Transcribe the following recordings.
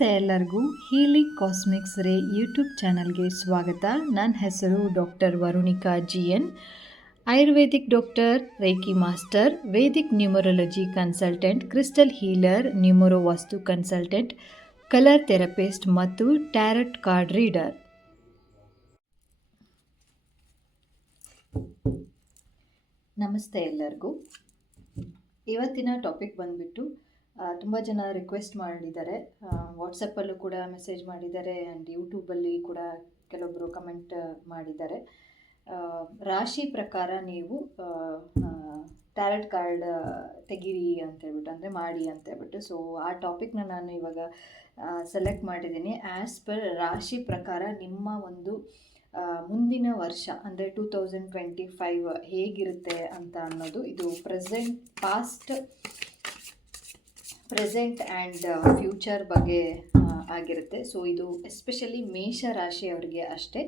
ನಮಸ್ತೆ ಎಲ್ಲರಿಗೂ. Healing cosmics ರೇ ಯೂಟ್ಯೂಬ್ ಚಾನಲ್ಗೆ ಸ್ವಾಗತ. ನನ್ನ ಹೆಸರು doctor Varunika GN, Ayurvedic doctor, reiki master, Vedic numerology consultant, crystal healer, numero vastu consultant, colour therapist ಮತ್ತು ಟ್ಯಾರಟ್ ಕಾರ್ಡ್ ರೀಡರ್. ನಮಸ್ತೆ ಎಲ್ಲರಿಗೂ. ಇವತ್ತಿನ ಟಾಪಿಕ್ ಬಂದುಬಿಟ್ಟು ತುಂಬ ಜನ ರಿಕ್ವೆಸ್ಟ್ ಮಾಡಿದ್ದಾರೆ, ವಾಟ್ಸಪ್ಪಲ್ಲೂ ಕೂಡ ಮೆಸೇಜ್ ಮಾಡಿದ್ದಾರೆ ಆ್ಯಂಡ್ ಯೂಟ್ಯೂಬಲ್ಲಿ ಕೂಡ ಕೆಲವೊಬ್ಬರು ಕಮೆಂಟ್ ಮಾಡಿದ್ದಾರೆ. ರಾಶಿ ಪ್ರಕಾರ ನೀವು ಟ್ಯಾರೆಟ್ ಕಾರ್ಡ್ ತೆಗೀರಿ ಅಂತೇಳ್ಬಿಟ್ಟು, ಅಂದರೆ ಮಾಡಿ ಅಂತೇಳ್ಬಿಟ್ಟು. ಸೊ ಆ ಟಾಪಿಕ್ನ ನಾನು ಇವಾಗ ಸೆಲೆಕ್ಟ್ ಮಾಡಿದ್ದೀನಿ. ಆ್ಯಸ್ ಪರ್ ರಾಶಿ ಪ್ರಕಾರ ನಿಮ್ಮ ಒಂದು ಮುಂದಿನ ವರ್ಷ ಅಂದರೆ 2025 ಹೇಗಿರುತ್ತೆ ಅಂತ ಅನ್ನೋದು, ಇದು ಪ್ರೆಸೆಂಟ್ ಆ್ಯಂಡ್ ಫ್ಯೂಚರ್ ಬಗ್ಗೆ ಆಗಿರುತ್ತೆ. ಸೊ ಇದು ಎಸ್ಪೆಷಲಿ ಮೇಷ ರಾಶಿಯವರಿಗೆ ಅಷ್ಟೇ.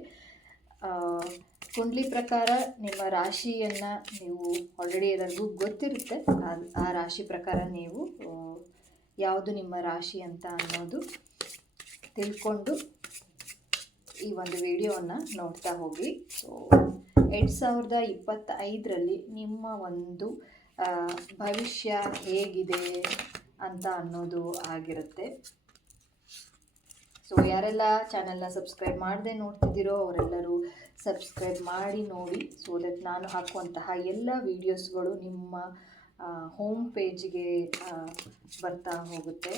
ಕುಂಡ್ಲಿ ಪ್ರಕಾರ ನಿಮ್ಮ ರಾಶಿಯನ್ನು ನೀವು ಆಲ್ರೆಡಿ ಎಲ್ಲರಿಗೂ ಗೊತ್ತಿರುತ್ತೆ. ಆ ರಾಶಿ ಪ್ರಕಾರ ನೀವು ಯಾವುದು ನಿಮ್ಮ ರಾಶಿ ಅಂತ ಅನ್ನೋದು ತಿಳ್ಕೊಂಡು ಈ ಒಂದು ವಿಡಿಯೋವನ್ನು ನೋಡ್ತಾ ಹೋಗಿ. ಸೊ 2025ರಲ್ಲಿ ನಿಮ್ಮ ಒಂದು ಭವಿಷ್ಯ ಹೇಗಿದೆ ಅಂತ ಅನ್ನೋದು ಆಗಿರುತ್ತೆ. ಸೊ ಯಾರೆಲ್ಲ ಚಾನೆಲ್ನ ಸಬ್ಸ್ಕ್ರೈಬ್ ಮಾಡದೆ ನೋಡ್ತಿದ್ದೀರೋ ಅವರೆಲ್ಲರೂ ಸಬ್ಸ್ಕ್ರೈಬ್ ಮಾಡಿ ನೋಡಿ. ಸೊ ದಟ್ ನಾನು ಹಾಕುವಂತಹ ಎಲ್ಲ ವೀಡಿಯೋಸ್ಗಳು ನಿಮ್ಮ ಹೋಮ್ ಪೇಜ್ಗೆ ಬರ್ತಾ ಹೋಗುತ್ತೆ.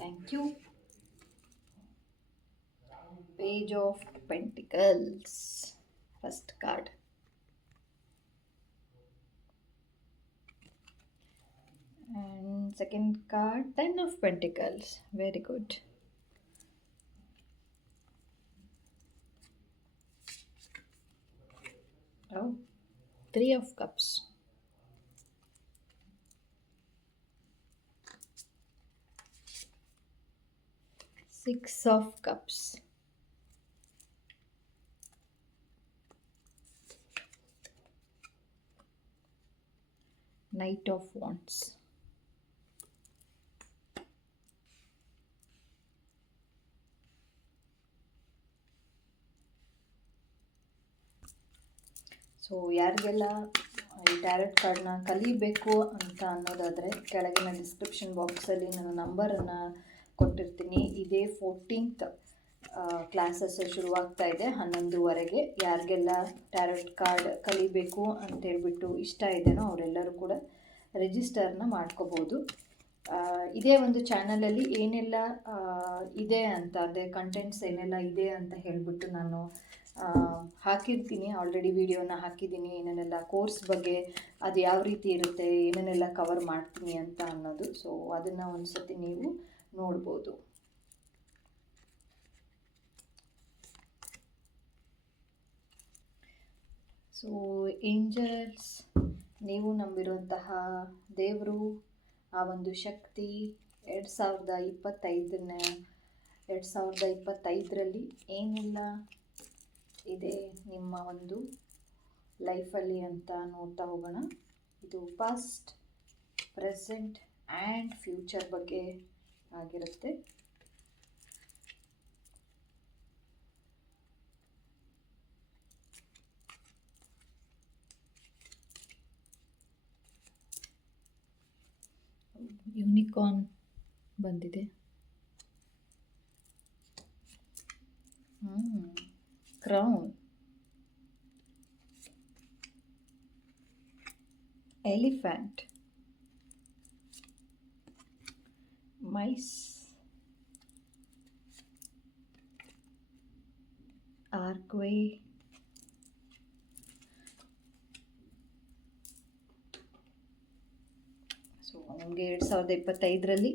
Thank you. Page of Pentacles, first card. And second card, Ten of Pentacles. Very good. Oh, Three of Cups. Six of Cups. Knight of Wands. So ಯಾರಿಗೆಲ್ಲ ಈ ಟ್ಯಾರೆಟ್ ಕಾರ್ಡ್ನ ಕಲಿಬೇಕು ಅಂತ ಅನ್ನೋದಾದರೆ ಕೆಳಗಿನ ಡಿಸ್ಕ್ರಿಪ್ಷನ್ ಬಾಕ್ಸಲ್ಲಿ ನಾನು ನಂಬರನ್ನು ಕೊಟ್ಟಿರ್ತೀನಿ. ಇದೇ 14th ಕ್ಲಾಸಸ್ ಶುರುವಾಗ್ತಾ ಇದೆ 11ವರೆಗೆ. ಯಾರಿಗೆಲ್ಲ ಟ್ಯಾರೆಟ್ ಕಾರ್ಡ್ ಕಲಿಬೇಕು ಅಂತೇಳ್ಬಿಟ್ಟು ಇಷ್ಟ ಇದೆಯೋ ಅವರೆಲ್ಲರೂ ಕೂಡ ರಿಜಿಸ್ಟರ್ನ ಮಾಡ್ಕೋಬೋದು. ಇದೇ ಒಂದು ಚಾನಲಲ್ಲಿ ಏನೆಲ್ಲ ಇದೆ ಅಂತ, ಅಂದರೆ ಕಂಟೆಂಟ್ಸ್ ಏನೆಲ್ಲ ಇದೆ ಅಂತ ಹೇಳಿಬಿಟ್ಟು ನಾನು ಹಾಕಿರ್ತೀನಿ. ಆಲ್ರೆಡಿ ವಿಡಿಯೋನ ಹಾಕಿದ್ದೀನಿ, ಏನೇನೆಲ್ಲ ಕೋರ್ಸ್ ಬಗ್ಗೆ ಅದು ಯಾವ ರೀತಿ ಇರುತ್ತೆ, ಏನೇನೆಲ್ಲ ಕವರ್ ಮಾಡ್ತೀನಿ ಅಂತ ಅನ್ನೋದು. ಸೊ ಅದನ್ನು ಒಂದು ಸತಿ ನೀವು ನೋಡ್ಬೋದು. ಸೊ ಏಂಜಲ್ಸ್, ನೀವು ನಂಬಿರುವಂತಹ ದೇವರು, ಆ ಒಂದು ಶಕ್ತಿ 2025ರಲ್ಲಿ ಏನೆಲ್ಲ ಇದೆ ನಿಮ್ಮ ಒಂದು ಲೈಫಲ್ಲಿ ಅಂತ ನೋಡ್ತಾ ಹೋಗೋಣ. ಇದು ಪಾಸ್ಟ್, ಪ್ರೆಸೆಂಟ್ ಆ್ಯಂಡ್ ಫ್ಯೂಚರ್ ಬಗ್ಗೆ ಆಗಿರುತ್ತೆ. ಯೂನಿಕಾರ್ನ್ ಬಂದಿದೆ. ಕ್ರೌನ್, ಎಲಿಫೆಂಟ್, ಮೈಸ್, ಆರ್ಕ್ವೇ, ಸೊ ನಿಮಗೆ 2025ರಲ್ಲಿ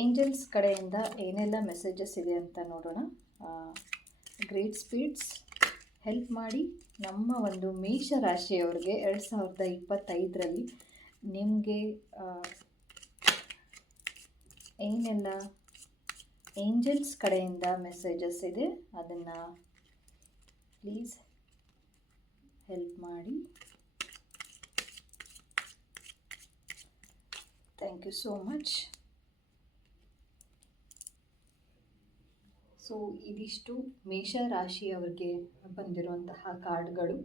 ಏಂಜಲ್ಸ್ ಕಡೆಯಿಂದ ಏನೆಲ್ಲ ಮೆಸೇಜಸ್ ಇದೆ ಅಂತ ನೋಡೋಣ. ಗ್ರೇಟ್ ಸ್ಪೀಡ್ಸ್ ಹೆಲ್ಪ್ ಮಾಡಿ ನಮ್ಮ ಒಂದು ಮೇಷ ರಾಶಿಯವರಿಗೆ 2025ರಲ್ಲಿ ನಿಮಗೆ ಏನೆಲ್ಲ ಏಂಜಲ್ಸ್ ಕಡೆಯಿಂದ ಮೆಸೇಜಸ್ ಇದೆ ಅದನ್ನು ಪ್ಲೀಸ್ ಹೆಲ್ಪ್ ಮಾಡಿ. Thank you so much. So ಇದಿಷ್ಟು ಮೇಷರಾಶಿಯವರಿಗೆ ಬಂದಿರುವಂತಹ ಕಾರ್ಡ್ಗಳು.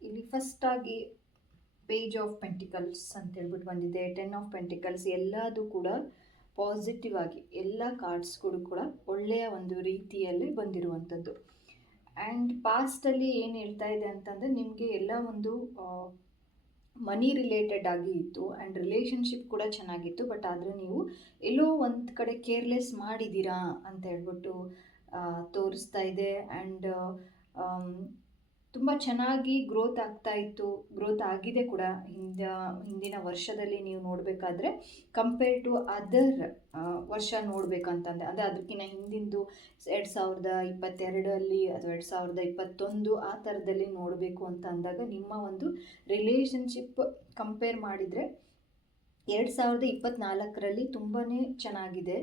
ಇಲ್ಲಿ ಫಸ್ಟಾಗಿ ಪೇಜ್ ಆಫ್ ಪೆಂಟಿಕಲ್ಸ್ ಅಂತ ಹೇಳ್ಬಿಟ್ಟು ಬಂದಿದೆ, 10 ಆಫ್ ಪೆಂಟಿಕಲ್ಸ್. ಎಲ್ಲದೂ ಕೂಡ ಪಾಸಿಟಿವ್ ಆಗಿ ಎಲ್ಲ ಕಾರ್ಡ್ಸ್ಗಳು ಕೂಡ ಒಳ್ಳೆಯ ಒಂದು ರೀತಿಯಲ್ಲಿ ಬಂದಿರುವಂಥದ್ದು. ಆ್ಯಂಡ್ ಪಾಸ್ಟಲ್ಲಿ ಏನು ಹೇಳ್ತಾ ಇದೆ ಅಂತಂದರೆ ನಿಮಗೆ ಎಲ್ಲ ಒಂದು ಮನಿ ರಿಲೇಟೆಡ್ ಆಗಿ ಇತ್ತು ಆ್ಯಂಡ್ ರಿಲೇಷನ್ಶಿಪ್ ಕೂಡ ಚೆನ್ನಾಗಿತ್ತು. ಬಟ್ ಆದರೆ ನೀವು ಎಲ್ಲೋ ಒಂದು ಕಡೆ ಕೇರ್ಲೆಸ್ ಮಾಡಿದ್ದೀರಾ ಅಂತ ಹೇಳ್ಬಿಟ್ಟು ತೋರಿಸ್ತಾ ಇದೆ. ಆ್ಯಂಡ್ ತುಂಬ ಚೆನ್ನಾಗಿ ಗ್ರೋತ್ ಆಗ್ತಾ ಇತ್ತು, ಗ್ರೋತ್ ಆಗಿದೆ ಕೂಡ ಹಿಂದಿನ ವರ್ಷದಲ್ಲಿ ನೀವು ನೋಡಬೇಕಾದ್ರೆ ಕಂಪೇರ್ ಟು ಅದರ್ ವರ್ಷ ನೋಡಬೇಕಂತಂದರೆ, ಅಂದರೆ ಅದಕ್ಕಿಂತ ಹಿಂದಿಂದು 2022 ಅಥವಾ 2021 ಆ ಥರದಲ್ಲಿ ನೋಡಬೇಕು ಅಂತ ಅಂದಾಗ ನಿಮ್ಮ ಒಂದು ರಿಲೇಷನ್ಶಿಪ್ ಕಂಪೇರ್ ಮಾಡಿದರೆ 2024ರಲ್ಲಿ ತುಂಬಾ ಚೆನ್ನಾಗಿದೆ.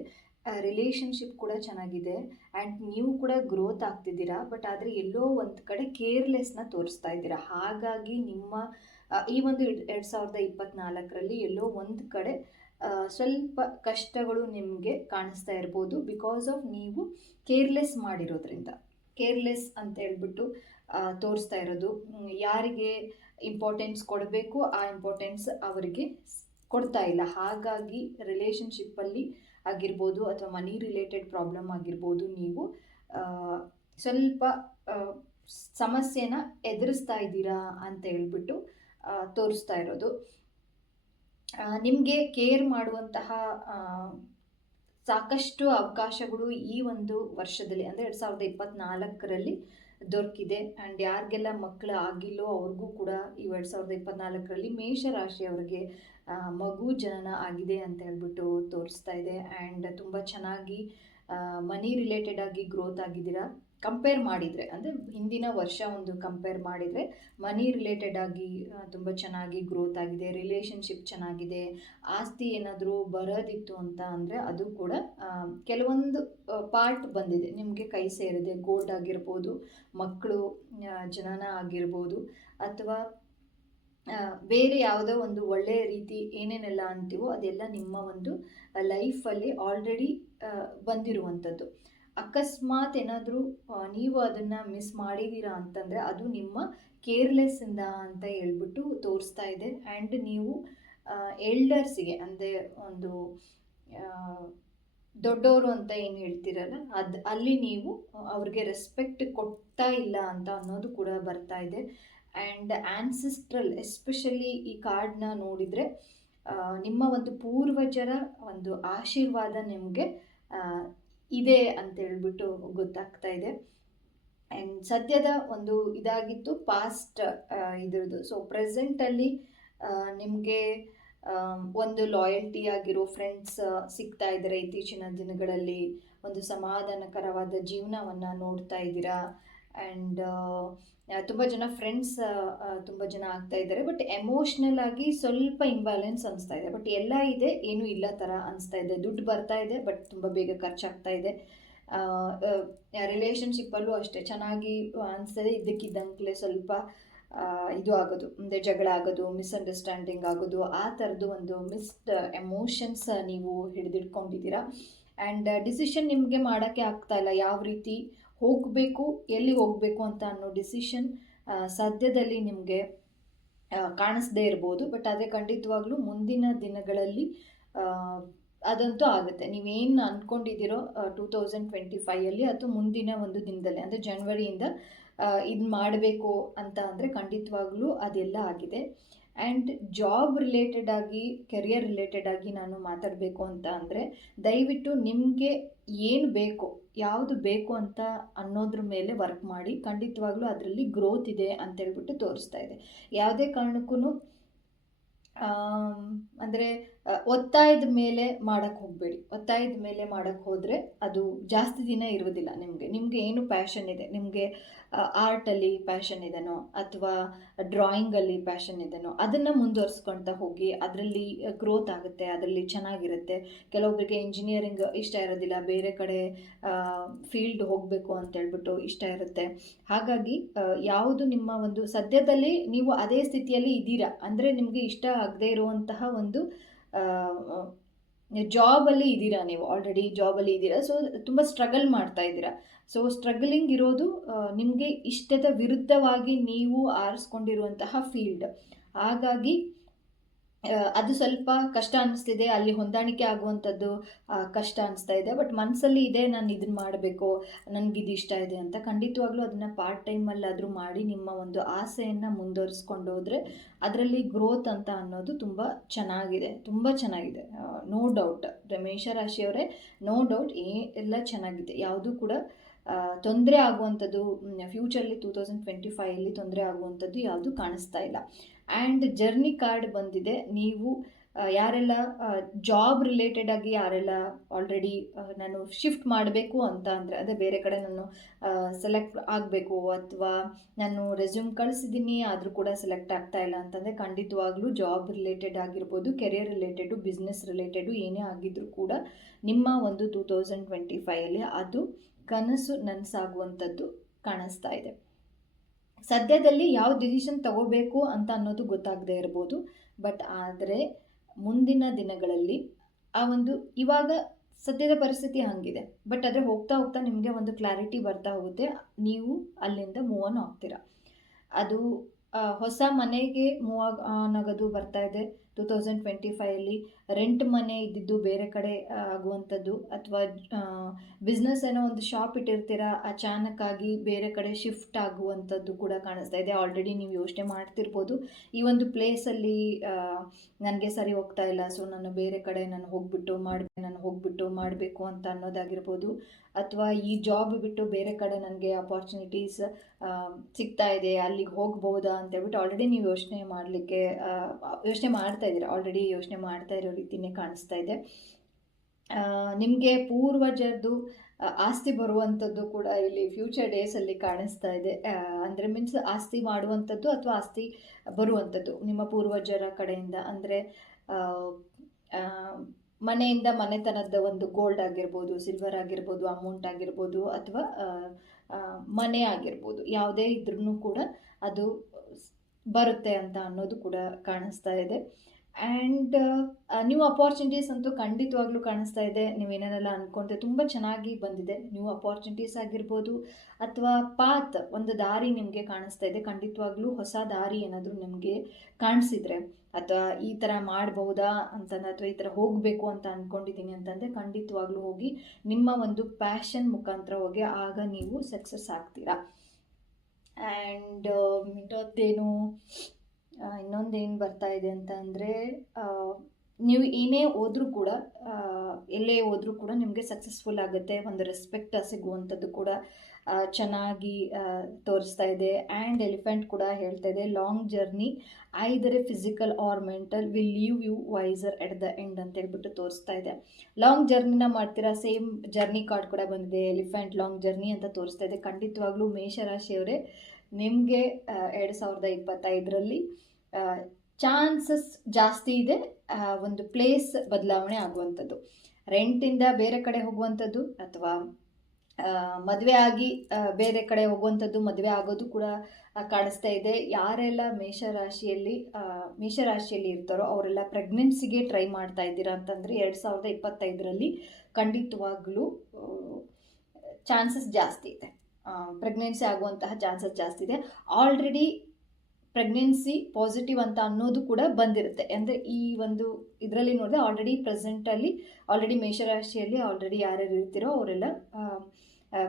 ರಿಲೇಷನ್ಶಿಪ್ ಕೂಡ ಚೆನ್ನಾಗಿದೆ ಆ್ಯಂಡ್ ನೀವು ಕೂಡ ಗ್ರೋತ್ ಆಗ್ತಿದ್ದೀರಾ. ಬಟ್ ಆದರೆ ಎಲ್ಲೋ ಒಂದು ಕಡೆ ಕೇರ್ಲೆಸ್ನ ತೋರಿಸ್ತಾ ಇದ್ದೀರಾ. ಹಾಗಾಗಿ ನಿಮ್ಮ ಈ ಒಂದು 2024ರಲ್ಲಿ ಎಲ್ಲೋ ಒಂದು ಕಡೆ ಸ್ವಲ್ಪ ಕಷ್ಟಗಳು ನಿಮಗೆ ಕಾಣಿಸ್ತಾ ಇರ್ಬೋದು, ಬಿಕಾಸ್ ಆಫ್ ನೀವು ಕೇರ್ಲೆಸ್ ಮಾಡಿರೋದ್ರಿಂದ. ಕೇರ್ಲೆಸ್ ಅಂತ ಹೇಳ್ಬಿಟ್ಟು ತೋರಿಸ್ತಾ ಇರೋದು. ಯಾರಿಗೆ ಇಂಪಾರ್ಟೆನ್ಸ್ ಕೊಡಬೇಕು ಆ ಇಂಪಾರ್ಟೆನ್ಸ್ ಅವರಿಗೆ ಕೊಡ್ತಾ ಇಲ್ಲ. ಹಾಗಾಗಿ ರಿಲೇಷನ್ಶಿಪ್ಪಲ್ಲಿ ಆಗಿರ್ಬೋದು ಅಥವಾ ಮನಿ ರಿಲೇಟೆಡ್ ಪ್ರಾಬ್ಲಮ್ ಆಗಿರ್ಬೋದು, ನೀವು ಸ್ವಲ್ಪ ಸಮಸ್ಯೆನ ಎದುರಿಸ್ತಾ ಇದ್ದೀರಾ ಅಂತ ಹೇಳ್ಬಿಟ್ಟು ತೋರಿಸ್ತಾ ಇರೋದು. ನಿಮಗೆ ಕೇರ್ ಮಾಡುವಂತಹ ಸಾಕಷ್ಟು ಅವಕಾಶಗಳು ಈ ಒಂದು ವರ್ಷದಲ್ಲಿ ಅಂದರೆ 2024ರಲ್ಲಿ ದೊರಕಿದೆ. ಆ್ಯಂಡ್ ಯಾರಿಗೆಲ್ಲ ಮಕ್ಕಳು ಆಗಿಲ್ಲೋ ಅವ್ರಿಗೂ ಕೂಡ ಈ 2024ರಲ್ಲಿ ಮೇಷರಾಶಿಯವರಿಗೆ ಮಗು ಜನನ ಆಗಿದೆ ಅಂತ ಹೇಳ್ಬಿಟ್ಟು ತೋರಿಸ್ತಾ ಇದೆ. ಆ್ಯಂಡ್ ತುಂಬ ಚೆನ್ನಾಗಿ ಮನಿ ರಿಲೇಟೆಡ್ ಆಗಿ ಗ್ರೋತ್ ಆಗಿದ್ದೀರಾ. ಕಂಪೇರ್ ಮಾಡಿದರೆ ಅಂದರೆ ಹಿಂದಿನ ವರ್ಷ ಒಂದು ಕಂಪೇರ್ ಮಾಡಿದರೆ ಮನಿ ರಿಲೇಟೆಡ್ ಆಗಿ ತುಂಬ ಚೆನ್ನಾಗಿ ಗ್ರೋತ್ ಆಗಿದೆ. ರಿಲೇಷನ್ಶಿಪ್ ಚೆನ್ನಾಗಿದೆ. ಆಸ್ತಿ ಏನಾದರೂ ಬರೋದಿತ್ತು ಅಂತ ಅಂದರೆ ಅದು ಕೂಡ ಕೆಲವೊಂದು ಪಾರ್ಟ್ ಬಂದಿದೆ, ನಿಮಗೆ ಕೈ ಸೇರಿದೆ. ಗೋಲ್ಡ್ ಆಗಿರ್ಬೋದು, ಮಕ್ಕಳು ಜನನ ಆಗಿರ್ಬೋದು, ಅಥವಾ ಬೇರೆ ಯಾವುದೋ ಒಂದು ಒಳ್ಳೆಯ ರೀತಿ ಏನೇನೆಲ್ಲ ಅಂತೀವೋ ಅದೆಲ್ಲ ನಿಮ್ಮ ಒಂದು ಲೈಫಲ್ಲಿ ಆಲ್ರೆಡಿ ಬಂದಿರುವಂಥದ್ದು. ಅಕಸ್ಮಾತ್ ಏನಾದರೂ ನೀವು ಅದನ್ನು ಮಿಸ್ ಮಾಡಿದ್ದೀರಾ ಅಂತಂದರೆ ಅದು ನಿಮ್ಮ ಕೇರ್ಲೆಸ್ಸಿಂದ ಅಂತ ಹೇಳ್ಬಿಟ್ಟು ತೋರಿಸ್ತಾ ಇದೆ. ಆ್ಯಂಡ್ ನೀವು ಎಲ್ಡರ್ಸಿಗೆ ಅಂದರೆ ಒಂದು ದೊಡ್ಡವರು ಅಂತ ಏನು ಹೇಳ್ತೀರಲ್ಲ ಅಲ್ಲಿ ನೀವು ಅವ್ರಿಗೆ ರೆಸ್ಪೆಕ್ಟ್ ಕೊಡ್ತಾ ಇಲ್ಲ ಅಂತ ಅನ್ನೋದು ಕೂಡ ಬರ್ತಾ ಇದೆ. ಆ್ಯಂಡ್ ಆ್ಯನ್ಸಿಸ್ಟ್ರಲ್ ಎಸ್ಪೆಷಲಿ ಈ ಕಾರ್ಡ್ನ ನೋಡಿದರೆ ನಿಮ್ಮ ಒಂದು ಪೂರ್ವಜರ ಒಂದು ಆಶೀರ್ವಾದ ನಿಮಗೆ ಇದೆ ಅಂತ ಹೇಳ್ಬಿಟ್ಟು ಗೊತ್ತಾಗ್ತಾ ಇದೆ. ಆ್ಯಂಡ್ ಸದ್ಯದ ಒಂದು ಇದಾಗಿತ್ತು ಪಾಸ್ಟ್ ಇದ್ರದ್ದು. ಸೊ ಪ್ರೆಸೆಂಟಲ್ಲಿ ನಿಮಗೆ ಒಂದು ಲಾಯಲ್ಟಿ ಆಗಿರೋ ಫ್ರೆಂಡ್ಸ್ ಸಿಗ್ತಾ ಇದ್ದಾರೆ. ಇತ್ತೀಚಿನ ದಿನಗಳಲ್ಲಿ ಒಂದು ಸಮಾಧಾನಕರವಾದ ಜೀವನವನ್ನು ನೋಡ್ತಾ ಇದ್ದೀರಾ. ಆ್ಯಂಡ್ ತುಂಬ ಜನ ಫ್ರೆಂಡ್ಸ್ ತುಂಬ ಜನ ಆಗ್ತಾ ಇದ್ದಾರೆ. ಬಟ್ ಎಮೋಷ್ನಲ್ ಆಗಿ ಸ್ವಲ್ಪ ಇಂಬ್ಯಾಲೆನ್ಸ್ ಅನಿಸ್ತಾ ಇದೆ. ಬಟ್ ಎಲ್ಲ ಇದೆ, ಏನೂ ಇಲ್ಲ ಥರ ಅನಿಸ್ತಾ ಇದೆ. ದುಡ್ಡು ಬರ್ತಾ ಇದೆ ಬಟ್ ತುಂಬ ಬೇಗ ಖರ್ಚಾಗ್ತಾ ಇದೆ. ರಿಲೇಷನ್ಶಿಪ್ಪಲ್ಲೂ ಅಷ್ಟೇ ಚೆನ್ನಾಗಿ ಅನಿಸ್ತದೆ, ಇದ್ದಕ್ಕಿದ್ದಂಗೆ ಸ್ವಲ್ಪ ಇದು ಆಗೋದು, ಅಂದರೆ ಜಗಳ ಆಗೋದು, ಮಿಸ್ಅಂಡರ್ಸ್ಟ್ಯಾಂಡಿಂಗ್ ಆಗೋದು, ಆ ಥರದ್ದು ಒಂದು ಮಿಸ್ಡ್ ಎಮೋಷನ್ಸ್ ನೀವು ಹಿಡಿದಿಟ್ಕೊಂಡಿದ್ದೀರಾ. ಆ್ಯಂಡ್ ಡಿಸಿಷನ್ ನಿಮಗೆ ಮಾಡೋಕ್ಕೆ ಆಗ್ತಾ ಇಲ್ಲ, ಯಾವ ರೀತಿ ಹೋಗಬೇಕು, ಎಲ್ಲಿ ಹೋಗಬೇಕು ಅಂತ ಅನ್ನೋ ಡಿಸಿಷನ್ ಸದ್ಯದಲ್ಲಿ ನಿಮಗೆ ಕಾಣಿಸ್ದೇ ಇರ್ಬೋದು. ಬಟ್ ಅದೇ ಖಂಡಿತವಾಗ್ಲೂ ಮುಂದಿನ ದಿನಗಳಲ್ಲಿ ಅದಂತೂ ಆಗುತ್ತೆ. ನೀವೇನು ಅಂದ್ಕೊಂಡಿದ್ದೀರೋ 2025 ಅಥವಾ ಮುಂದಿನ ಒಂದು ದಿನದಲ್ಲಿ ಅಂದರೆ ಜನವರಿಯಿಂದ ಇದು ಮಾಡಬೇಕು ಅಂತ ಅಂದರೆ ಖಂಡಿತವಾಗ್ಲೂ ಅದೆಲ್ಲ ಆಗಿದೆ. ಆ್ಯಂಡ್ ಜಾಬ್ ರಿಲೇಟೆಡ್ ಆಗಿ, ಕೆರಿಯರ್ ರಿಲೇಟೆಡ್ ಆಗಿ ನಾನು ಮಾತಾಡಬೇಕು ಅಂತ ಅಂದರೆ ದಯವಿಟ್ಟು ನಿಮಗೆ ಏನು ಬೇಕು, ಯಾವುದು ಬೇಕು ಅಂತ ಅನ್ನೋದ್ರ ಮೇಲೆ ವರ್ಕ್ ಮಾಡಿ. ಖಂಡಿತವಾಗ್ಲೂ ಅದರಲ್ಲಿ ಗ್ರೋತ್ ಇದೆ ಅಂತೇಳ್ಬಿಟ್ಟು ತೋರಿಸ್ತಾ ಇದೆ. ಯಾವುದೇ ಕಾರಣಕ್ಕೂ ಅಂದರೆ ಒತ್ತಾಯದ ಮೇಲೆ ಮಾಡೋಕ್ಕೆ ಹೋಗಬೇಡಿ. ಒತ್ತಾಯದ ಮೇಲೆ ಮಾಡೋಕ್ಕೆ ಹೋದರೆ ಅದು ಜಾಸ್ತಿ ದಿನ ಇರೋದಿಲ್ಲ. ನಿಮಗೆ ಏನು ಪ್ಯಾಷನ್ ಇದೆ, ನಿಮಗೆ ಆರ್ಟಲ್ಲಿ ಪ್ಯಾಷನ್ ಇದೆನೋ ಅಥವಾ ಡ್ರಾಯಿಂಗಲ್ಲಿ ಪ್ಯಾಷನ್ ಇದೆನೋ ಅದನ್ನು ಮುಂದುವರ್ಸ್ಕೊಳ್ತಾ ಹೋಗಿ. ಅದರಲ್ಲಿ ಗ್ರೋತ್ ಆಗುತ್ತೆ, ಅದರಲ್ಲಿ ಚೆನ್ನಾಗಿರುತ್ತೆ. ಕೆಲವೊಬ್ಬರಿಗೆ ಇಂಜಿನಿಯರಿಂಗ್ ಇಷ್ಟ ಇರೋದಿಲ್ಲ, ಬೇರೆ ಕಡೆ ಫೀಲ್ಡ್ ಹೋಗಬೇಕು ಅಂತೇಳ್ಬಿಟ್ಟು ಇಷ್ಟ ಇರುತ್ತೆ. ಹಾಗಾಗಿ ಯಾವುದು ನಿಮ್ಮ ಒಂದು ಸದ್ಯದಲ್ಲಿ ನೀವು ಅದೇ ಸ್ಥಿತಿಯಲ್ಲಿ ಇದ್ದೀರಾ ಅಂದರೆ ನಿಮಗೆ ಇಷ್ಟ ಆಗದೇ ಇರುವಂತಹ ಒಂದು ಜಾಬಲ್ಲಿ ಇದ್ದೀರಾ, ನೀವು ಆಲ್ರೆಡಿ ಜಾಬಲ್ಲಿ ಇದ್ದೀರಾ. ಸೊ ತುಂಬ ಸ್ಟ್ರಗಲ್ ಮಾಡ್ತಾ ಇದ್ದೀರಾ. ಸೊ ಸ್ಟ್ರಗಲಿಂಗ್ ಇರೋದು ನಿಮಗೆ ಇಷ್ಟದ ವಿರುದ್ಧವಾಗಿ ನೀವು ಆರಿಸ್ಕೊಂಡಿರುವಂತಹ ಫೀಲ್ಡ್. ಹಾಗಾಗಿ ಅದು ಸ್ವಲ್ಪ ಕಷ್ಟ ಅನ್ನಿಸ್ತಿದೆ, ಅಲ್ಲಿ ಹೊಂದಾಣಿಕೆ ಆಗುವಂಥದ್ದು ಕಷ್ಟ ಅನಿಸ್ತಾ ಇದೆ. ಬಟ್ ಮನಸ್ಸಲ್ಲಿ ಇದೆ, ನಾನು ಇದನ್ನು ಮಾಡಬೇಕು, ನನಗಿದು ಇಷ್ಟ ಇದೆ ಅಂತ. ಖಂಡಿತವಾಗ್ಲೂ ಅದನ್ನು ಪಾರ್ಟ್ ಟೈಮಲ್ಲಾದರೂ ಮಾಡಿ ನಿಮ್ಮ ಒಂದು ಆಸೆಯನ್ನು ಮುಂದುವರಿಸ್ಕೊಂಡು ಹೋದರೆ ಅದರಲ್ಲಿ ಗ್ರೋತ್ ಅಂತ ಅನ್ನೋದು ತುಂಬ ಚೆನ್ನಾಗಿದೆ, ತುಂಬ ಚೆನ್ನಾಗಿದೆ. ನೋ ಡೌಟ್ ಮೇಷರಾಶಿಯವರೇ, ನೋ ಡೌಟ್ ಎಲ್ಲ ಚೆನ್ನಾಗಿದೆ. ಯಾವುದೂ ಕೂಡ ತೊಂದರೆ ಆಗುವಂಥದ್ದು ಫ್ಯೂಚರ್ಲಿ 2025 ತೊಂದರೆ ಆಗುವಂಥದ್ದು ಯಾವುದು ಕಾಣಿಸ್ತಾ ಇಲ್ಲ. ಆ್ಯಂಡ್ ಜರ್ನಿ ಕಾರ್ಡ್ ಬಂದಿದೆ. ನೀವು ಯಾರೆಲ್ಲ ಜಾಬ್ ರಿಲೇಟೆಡ್ ಆಗಿ ಯಾರೆಲ್ಲ ಆಲ್ರೆಡಿ ನಾನು ಶಿಫ್ಟ್ ಮಾಡಬೇಕು ಅಂತ ಅಂದರೆ, ಅದೇ ಬೇರೆ ಕಡೆ ನಾನು ಸೆಲೆಕ್ಟ್ ಆಗಬೇಕು ಅಥವಾ ನಾನು ರೆಸ್ಯೂಮ್ ಕಳಿಸಿದ್ದೀನಿ ಆದರೂ ಕೂಡ ಸೆಲೆಕ್ಟ್ ಆಗ್ತಾ ಇಲ್ಲ ಅಂತಂದರೆ, ಖಂಡಿತವಾಗ್ಲೂ ಜಾಬ್ ರಿಲೇಟೆಡ್ ಆಗಿರ್ಬೋದು, ಕೆರಿಯರ್ ರಿಲೇಟೆಡು, ಬಿಸ್ನೆಸ್ ರಿಲೇಟೆಡು ಏನೇ ಆಗಿದ್ರೂ ಕೂಡ ನಿಮ್ಮ ಒಂದು 2025 ಅದು ಕನಸು ನನಸಾಗುವಂಥದ್ದು ಕಾಣಿಸ್ತಾ ಇದೆ. ಸದ್ಯದಲ್ಲಿ ಯಾವ ಡಿಸಿಷನ್ ತಗೋಬೇಕು ಅಂತ ಅನ್ನೋದು ಗೊತ್ತಾಗದೇ ಇರ್ಬೋದು. ಬಟ್ ಆದರೆ ಮುಂದಿನ ದಿನಗಳಲ್ಲಿ ಆ ಒಂದು ಇವಾಗ ಸದ್ಯದ ಪರಿಸ್ಥಿತಿ ಹಾಗಿದೆ. ಬಟ್ ಆದರೆ ಹೋಗ್ತಾ ಹೋಗ್ತಾ ನಿಮಗೆ ಒಂದು ಕ್ಲಾರಿಟಿ ಬರ್ತಾ ಹೋಗುತ್ತೆ, ನೀವು ಅಲ್ಲಿಂದ ಮೂವ್ ಆನ್ ಆಗ್ತೀರಾ. ಅದು ಹೊಸ ಮನೆಗೆ ಮೂವ್ ಆಗೋದು ಬರ್ತಾ ಇದೆ 2025. ರೆಂಟ್ ಮನೆ ಇದ್ದಿದ್ದು ಬೇರೆ ಕಡೆ ಆಗುವಂಥದ್ದು, ಅಥವಾ ಬಿಸ್ನೆಸ್ ಏನೋ ಒಂದು ಶಾಪ್ ಇಟ್ಟಿರ್ತೀರ, ಅಚಾನಕ್ಕಾಗಿ ಬೇರೆ ಕಡೆ ಶಿಫ್ಟ್ ಆಗುವಂಥದ್ದು ಕೂಡ ಕಾಣಿಸ್ತಾ ಇದೆ. ಆಲ್ರೆಡಿ ನೀವು ಯೋಚನೆ ಮಾಡ್ತಿರ್ಬೋದು, ಈ ಒಂದು ಪ್ಲೇಸಲ್ಲಿ ನನಗೆ ಸರಿ ಹೋಗ್ತಾ ಇಲ್ಲ, ಸೊ ನಾನು ಬೇರೆ ಕಡೆ ನಾನು ಹೋಗ್ಬಿಟ್ಟು ಮಾಡಬೇಕು ಅಂತ ಅನ್ನೋದಾಗಿರ್ಬೋದು. ಅಥವಾ ಈ ಜಾಬ್ ಬಿಟ್ಟು ಬೇರೆ ಕಡೆ ನನಗೆ ಅಪಾರ್ಚುನಿಟೀಸ್ ಸಿಗ್ತಾ ಇದೆ, ಅಲ್ಲಿಗೆ ಹೋಗ್ಬೋದಾ ಅಂತೇಳ್ಬಿಟ್ಟು ಆಲ್ರೆಡಿ ನೀವು ಯೋಚನೆ ಮಾಡ್ತಾ ಇದ್ದೀರಾ. ಆಲ್ರೆಡಿ ಯೋಚನೆ ಮಾಡ್ತಾ ಇರೋ ರೀತಿಯೇ ಕಾಣಿಸ್ತಾ ಇದೆ. ನಿಮಗೆ ಪೂರ್ವಜರದು ಆಸ್ತಿ ಬರುವಂಥದ್ದು ಕೂಡ ಇಲ್ಲಿ ಫ್ಯೂಚರ್ ಡೇಸಲ್ಲಿ ಕಾಣಿಸ್ತಾ ಇದೆ. ಅಂದರೆ ಮೀನ್ಸ್ ಆಸ್ತಿ ಮಾಡುವಂಥದ್ದು ಅಥವಾ ಆಸ್ತಿ ಬರುವಂಥದ್ದು ನಿಮ್ಮ ಪೂರ್ವಜರ ಕಡೆಯಿಂದ. ಅಂದರೆ ಮನೆಯಿಂದ ಮನೆತನದ ಒಂದು ಗೋಲ್ಡ್ ಆಗಿರ್ಬೋದು, ಸಿಲ್ವರ್ ಆಗಿರ್ಬೋದು, ಅಮೌಂಟ್ ಆಗಿರ್ಬೋದು, ಅಥವಾ ಮನೆ ಆಗಿರ್ಬೋದು, ಯಾವುದೇ ಇದ್ರೂ ಕೂಡ ಅದು ಬರುತ್ತೆ ಅಂತ ಅನ್ನೋದು ಕೂಡ ಕಾಣಿಸ್ತಾ ಇದೆ. ಆ್ಯಂಡ್ ನ್ಯೂ ಅಪಾರ್ಚುನಿಟೀಸ್ ಅಂತೂ ಖಂಡಿತವಾಗ್ಲೂ ಕಾಣಿಸ್ತಾ ಇದೆ. ನೀವೇನೇನೆಲ್ಲ ಅಂದ್ಕೊಂಡ್ರೆ ತುಂಬ ಚೆನ್ನಾಗಿ ಬಂದಿದೆ. ನ್ಯೂ ಅಪಾರ್ಚುನಿಟೀಸ್ ಆಗಿರ್ಬೋದು ಅಥವಾ ಪಾತ್, ಒಂದು ದಾರಿ ನಿಮಗೆ ಕಾಣಿಸ್ತಾ ಇದೆ. ಖಂಡಿತವಾಗ್ಲೂ ಹೊಸ ದಾರಿ ಏನಾದರೂ ನಿಮಗೆ ಕಾಣಿಸಿದ್ರೆ, ಅಥವಾ ಈ ಥರ ಮಾಡಬಹುದಾ ಅಂತಂದ್ರೆ, ಅಥವಾ ಈ ಥರ ಹೋಗಬೇಕು ಅಂತ ಅಂದ್ಕೊಂಡಿದ್ದೀನಿ ಅಂತಂದರೆ ಖಂಡಿತವಾಗ್ಲೂ ಹೋಗಿ ನಿಮ್ಮ ಒಂದು ಪ್ಯಾಷನ್ ಮುಖಾಂತರ ಹೋಗಿ, ಆಗ ನೀವು ಸಕ್ಸಸ್ ಆಗ್ತೀರಾ. ಆ್ಯಂಡ್ ಇನ್ನೊಂದೇನು ಬರ್ತಾ ಇದೆ ಅಂತ ಅಂದರೆ, ನೀವು ಏನೇ ಹೋದ್ರೂ ಕೂಡ, ಎಲ್ಲೇ ಹೋದ್ರೂ ಕೂಡ ನಿಮಗೆ ಸಕ್ಸಸ್ಫುಲ್ ಆಗುತ್ತೆ. ಒಂದು ರೆಸ್ಪೆಕ್ಟ್ ಸಿಗುವಂಥದ್ದು ಕೂಡ ಚೆನ್ನಾಗಿ ತೋರಿಸ್ತಾ ಇದೆ. ಆ್ಯಂಡ್ ಎಲಿಫೆಂಟ್ ಕೂಡ ಹೇಳ್ತಾ ಇದೆ, long journey either physical or mental will leave you wiser at the end ಅಂತ ಹೇಳ್ಬಿಟ್ಟು ತೋರಿಸ್ತಾ ಇದೆ. ಲಾಂಗ್ ಜರ್ನಿನ ಮಾಡ್ತೀರಾ, ಸೇಮ್ ಜರ್ನಿ ಕಾರ್ಡ್ ಕೂಡ ಬಂದಿದೆ, ಎಲಿಫೆಂಟ್ ಲಾಂಗ್ ಜರ್ನಿ ಅಂತ ತೋರಿಸ್ತಾ ಇದೆ. ಖಂಡಿತವಾಗ್ಲೂ ಮೇಷರಾಶಿಯವರೇ, ನಿಮಗೆ 2025 ಚಾನ್ಸಸ್ ಜಾಸ್ತಿ ಇದೆ ಒಂದು ಪ್ಲೇಸ್ ಬದಲಾವಣೆ ಆಗುವಂಥದ್ದು, ರೆಂಟಿಂದ ಬೇರೆ ಕಡೆ ಹೋಗುವಂಥದ್ದು, ಅಥವಾ ಮದುವೆ ಆಗಿ ಬೇರೆ ಕಡೆ ಹೋಗುವಂಥದ್ದು, ಮದುವೆ ಆಗೋದು ಕೂಡ ಕಾಣಿಸ್ತಾ ಇದೆ. ಯಾರೆಲ್ಲ ಮೇಷರಾಶಿಯಲ್ಲಿ ಇರ್ತಾರೋ ಅವರೆಲ್ಲ ಪ್ರೆಗ್ನೆನ್ಸಿಗೆ ಟ್ರೈ ಮಾಡ್ತಾ ಇದ್ದೀರಾ ಅಂತಂದರೆ 2025 ಖಂಡಿತವಾಗ್ಲೂ ಚಾನ್ಸಸ್ ಜಾಸ್ತಿ ಇದೆ, ಪ್ರೆಗ್ನೆನ್ಸಿ ಆಗುವಂತಹ ಚಾನ್ಸಸ್ ಜಾಸ್ತಿ ಇದೆ. ಆಲ್ರೆಡಿ ಪ್ರೆಗ್ನೆನ್ಸಿ ಪಾಸಿಟಿವ್ ಅಂತ ಅನ್ನೋದು ಕೂಡ ಬಂದಿರುತ್ತೆ. ಅಂದರೆ ಈ ಒಂದು ಇದರಲ್ಲಿ ನೋಡಿದ್ರೆ ಆಲ್ರೆಡಿ ಮೇಷರಾಶಿಯಲ್ಲಿ ಆಲ್ರೆಡಿ ಯಾರ್ಯಾರು ಇರ್ತೀರೋ ಅವರೆಲ್ಲ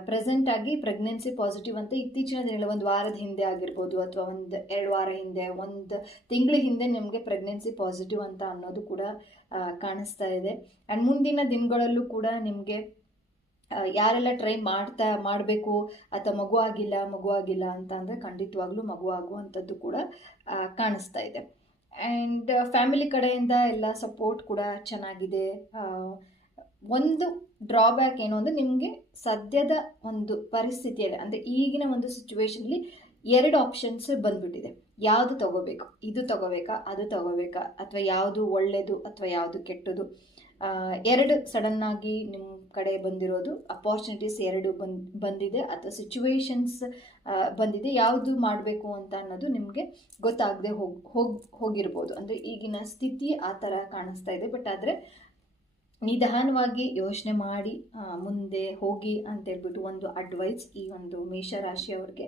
ಪ್ರೆಸೆಂಟಾಗಿ ಪ್ರೆಗ್ನೆನ್ಸಿ ಪಾಸಿಟಿವ್ ಅಂತ ಇತ್ತೀಚಿನ ದಿನಗಳಲ್ಲಿ, ಒಂದು ವಾರದ ಹಿಂದೆ ಆಗಿರ್ಬೋದು, ಅಥವಾ 1-2 ವಾರ ಹಿಂದೆ, 1 ತಿಂಗಳ ಹಿಂದೆ ನಿಮಗೆ ಪ್ರೆಗ್ನೆನ್ಸಿ ಪಾಸಿಟಿವ್ ಅಂತ ಅನ್ನೋದು ಕೂಡ ಕಾಣಿಸ್ತಾ ಇದೆ. ಆ್ಯಂಡ್ ಮುಂದಿನ ದಿನಗಳಲ್ಲೂ ಕೂಡ ನಿಮಗೆ ಯಾರೆಲ್ಲ ಟ್ರೈ ಮಾಡಬೇಕು ಅಥವಾ ಮಗು ಆಗಿಲ್ಲ ಅಂತ ಅಂದರೆ ಖಂಡಿತವಾಗ್ಲೂ ಮಗು ಆಗುವಂಥದ್ದು ಕೂಡ ಕಾಣಿಸ್ತಾ ಇದೆ. ಆ್ಯಂಡ್ ಫ್ಯಾಮಿಲಿ ಕಡೆಯಿಂದ ಎಲ್ಲ ಸಪೋರ್ಟ್ ಕೂಡ ಚೆನ್ನಾಗಿದೆ. ಒಂದು ಡ್ರಾಬ್ಯಾಕ್ ಏನು ಅಂದರೆ ನಿಮಗೆ ಸದ್ಯದ ಒಂದು ಪರಿಸ್ಥಿತಿಯಲ್ಲಿ ಅಂದರೆ ಈಗಿನ ಒಂದು ಸಿಚುವೇಶನಲ್ಲಿ 2 ಆಪ್ಷನ್ಸ್ ಬಂದ್ಬಿಟ್ಟಿದೆ. ಯಾವುದು ತಗೋಬೇಕು, ಇದು ತಗೋಬೇಕಾ ಅದು ತಗೋಬೇಕಾ, ಅಥವಾ ಯಾವುದು ಒಳ್ಳೆಯದು ಅಥವಾ ಯಾವುದು ಕೆಟ್ಟದು. 2 ಸಡನ್ನಾಗಿ ನಿಮ್ಮ ಕಡೆ ಬಂದಿರೋದು ಅಪಾರ್ಚುನಿಟೀಸ್ 2 ಬಂದಿದೆ ಅಥವಾ ಸಿಚುವೇಶನ್ಸ್ ಬಂದಿದೆ. ಯಾವುದು ಮಾಡಬೇಕು ಅಂತ ಅನ್ನೋದು ನಿಮಗೆ ಗೊತ್ತಾಗದೆ ಹೋಗಿರ್ಬೋದು. ಅಂದರೆ ಈಗಿನ ಸ್ಥಿತಿ ಆ ಥರ ಕಾಣಿಸ್ತಾ ಇದೆ. ಬಟ್ ಆದರೆ ನಿಧಾನವಾಗಿ ಯೋಚನೆ ಮಾಡಿ ಮುಂದೆ ಹೋಗಿ ಅಂತೇಳ್ಬಿಟ್ಟು ಒಂದು ಅಡ್ವೈಸ್ ಈ ಒಂದು ಮೇಷರಾಶಿಯವ್ರಿಗೆ.